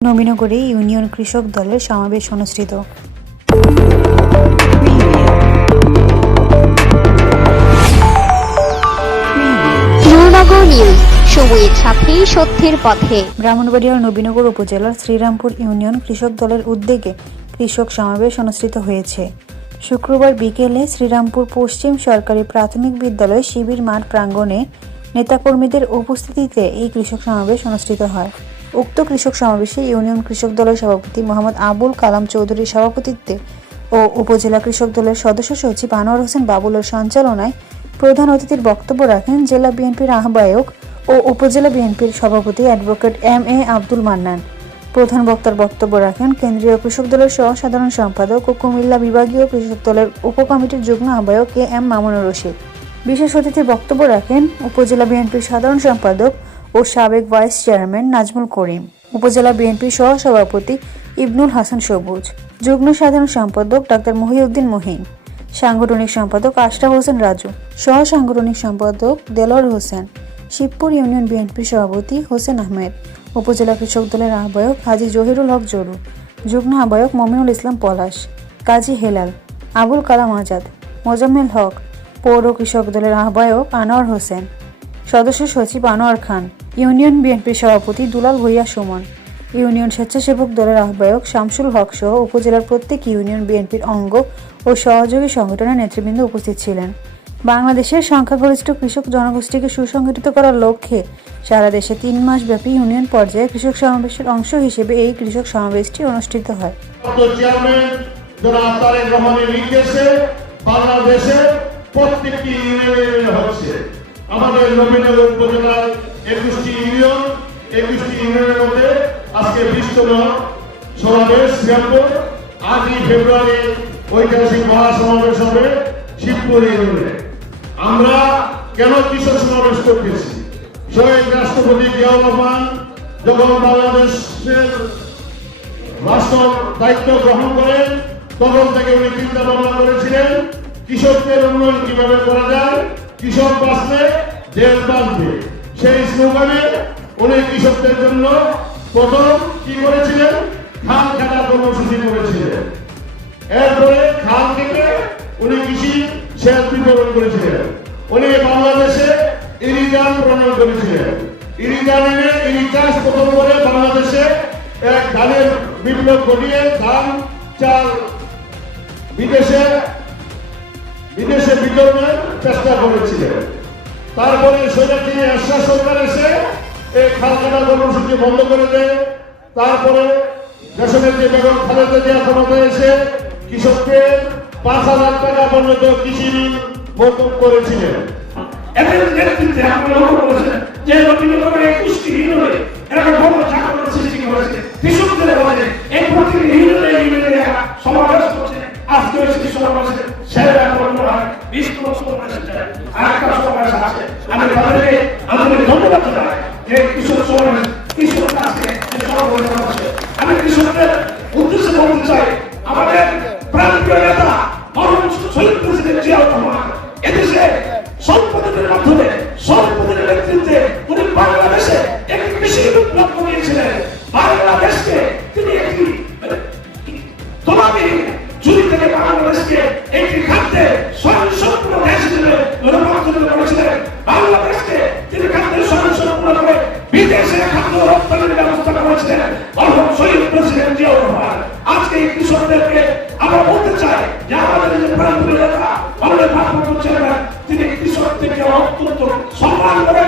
নবীনগরে union কৃষক দলের সমাবেশ অনুষ্ঠিত। নূরনগর নিউজ সময়ের সাথে সত্যের পথে। ব্রাহ্মণবাড়িয়ার নবীনগর উপজেলার শ্রীরামপুর ইউনিয়ন কৃষক দলের উদ্যোগে কৃষক সমাবেশ অনুষ্ঠিত হয়েছে। শুক্রবার বিকেলে শ্রীরামপুর পশ্চিম সরকারি প্রাথমিক বিদ্যালয় শিবির মাঠ প্রাঙ্গণে নেতাকর্মীদের উপস্থিতিতে এই কৃষক সমাবেশ অনুষ্ঠিত হয়। উক্ত কৃষক সমাবেশে ইউনিয়ন কৃষক দলের সভাপতি মোহাম্মদ আবুল কালাম চৌধুরীর সভাপতিত্বে ও উপজেলা কৃষক দলের সদস্য সচিব আনোয়ার হোসেন বাবুলের সঞ্চালনায় প্রধান অতিথির বক্তব্য রাখেন জেলা বিএনপির আহ্বায়ক ও উপজেলা বিএনপির সভাপতি advocate M A Abdul Mannan. প্রধান বক্তার বক্তব্য রাখেন কেন্দ্রীয় কৃষক দলের সহ সাধারণ সম্পাদক ও কুমিল্লা বিভাগীয় কৃষক দলের উপকমিটির যুগ্ম আহ্বায়ক কে এম মামুনুর রশিদ। বিশেষ অতিথির বক্তব্য রাখেন উপজেলা বিএনপির সাধারণ সম্পাদক ও সাবেক ভাইস চেয়ারম্যান নাজমুল করিম, উপজেলা বিএনপির সহ সভাপতি ইবনুল হাসান সবুজ, যুগ্ম সাধারণ সম্পাদক ডাক্তার মহিউদ্দিন মহিন সাংগঠনিক সম্পাদক আশরাফ হোসেন রাজু সহ সাংগঠনিক সম্পাদক দেলোয়ার হোসেন, শিবপুর ইউনিয়ন বিএনপির সভাপতি হোসেন আহমেদ, উপজেলা কৃষক দলের আহ্বায়ক হাজি জহিরুল হক জরু, যুগ্ম আহ্বায়ক মমিনুল ইসলাম পলাশ, কাজী হেলাল, আবুল কালাম আজাদ, মোজাম্মেল হক, পৌর কৃষক দলের আহ্বায়ক আনোয়ার হোসেন, সদস্য সচিব আনোয়ার খান ইউনিয়ন বিএনপির সভাপতি দুলাল ভূঁইয়া সুমন, ইউনিয়ন স্বেচ্ছাসেবক দলের আহ্বায়ক শামসুল হক সহ উপজেলার প্রত্যেক ইউনিয়ন বিএনপির অঙ্গ ও সহযোগী সংগঠনের নেতৃবৃন্দ উপস্থিত ছিলেন। বাংলাদেশের সংখ্যাগরিষ্ঠ কৃষক জনগোষ্ঠীকে সুসংগঠিত করার লক্ষ্যে সারা দেশে তিন মাস ব্যাপী ইউনিয়ন পর্যায়ে কৃষক সমাবেশের অংশ হিসেবে এই কৃষক সমাবেশটি অনুষ্ঠিত হয়। প্রত্যেকটি হচ্ছে। আমাদের নবীনগর উপজেলার একুশটি ইউনিয়ন, একুশটি ইউনিয়নের মধ্যে আজকে বিশতম সমাবেশ শ্রীরামপুর আটই ফেব্রুয়ারি ঐতিহাসিক মহাসমাবেশ হবে শিবপুর ইউনিয়নে আমরা কেন কৃষক সমাবেশ করতেছি? শহীদ রাষ্ট্রপতি জিয়াউর রহমান যখন বাংলাদেশের রাষ্ট্র দায়িত্ব গ্রহণ করেন, তখন থেকে উনি চিন্তা ভাবনা করেছিলেন কৃষকদের উন্নয়ন কীভাবে করা যায়? কৃষক বাঁচলে দেশ বাঁচবে। সেই স্লোগানে উনি কৃষকদের জন্য প্রথম কি করেছিলেন? খাল কাটা কর্মসূচি করেছিলেন। এরপরে খাল থেকে উনি কৃষি সেচ বিতরণ করেছিলেন। উনি বাংলাদেশে ইরিগান প্রণয়ন করেছিলেন। ইরিগান এনে ইরি চাষ প্রথম করে বাংলাদেশে এক ধানের বিপ্লব ঘটিয়ে ধান, চাল বিদেশে বিদেশে বিতরণের চেষ্টা করেছিলেন। তারপরে সৈরাটি আশ্বাস সরকার এসে এই খাল কাটা কর্মসূচি বন্ধ করে দেয়। তারপরে দেশনেত্রী বেগম খালেদা জিয়া এসে পাঁচ হাজার টাকা পর্যন্ত কৃষি ঋণ করেছিলেন। করেছে কৃষকদের সমাবেশ করছে আজকে সমাবেশে বিস্তৃত সমাবেশ কৃষকদের উদ্দেশ্যে বাংলাদেশে একটি বাংলাদেশকে তিনি একটি খাদ্যে স্বয়ংসম্পূর্ণ দেশ হিসেবে রূপান্তরিত করেছিলেন। বাংলাদেশকে শহীদ প্রেসিডেন্ট জিয়াউর রহমান, আজকে এই কৃষকদেরকে আমরা বলতে চাই যে আমাদের যে প্রান্তীয় নেতা আমাদের ভারপ্রাপ্ত চেয়ারম্যান, তিনি কৃষকদেরকে অত্যন্ত সম্মান করেন করে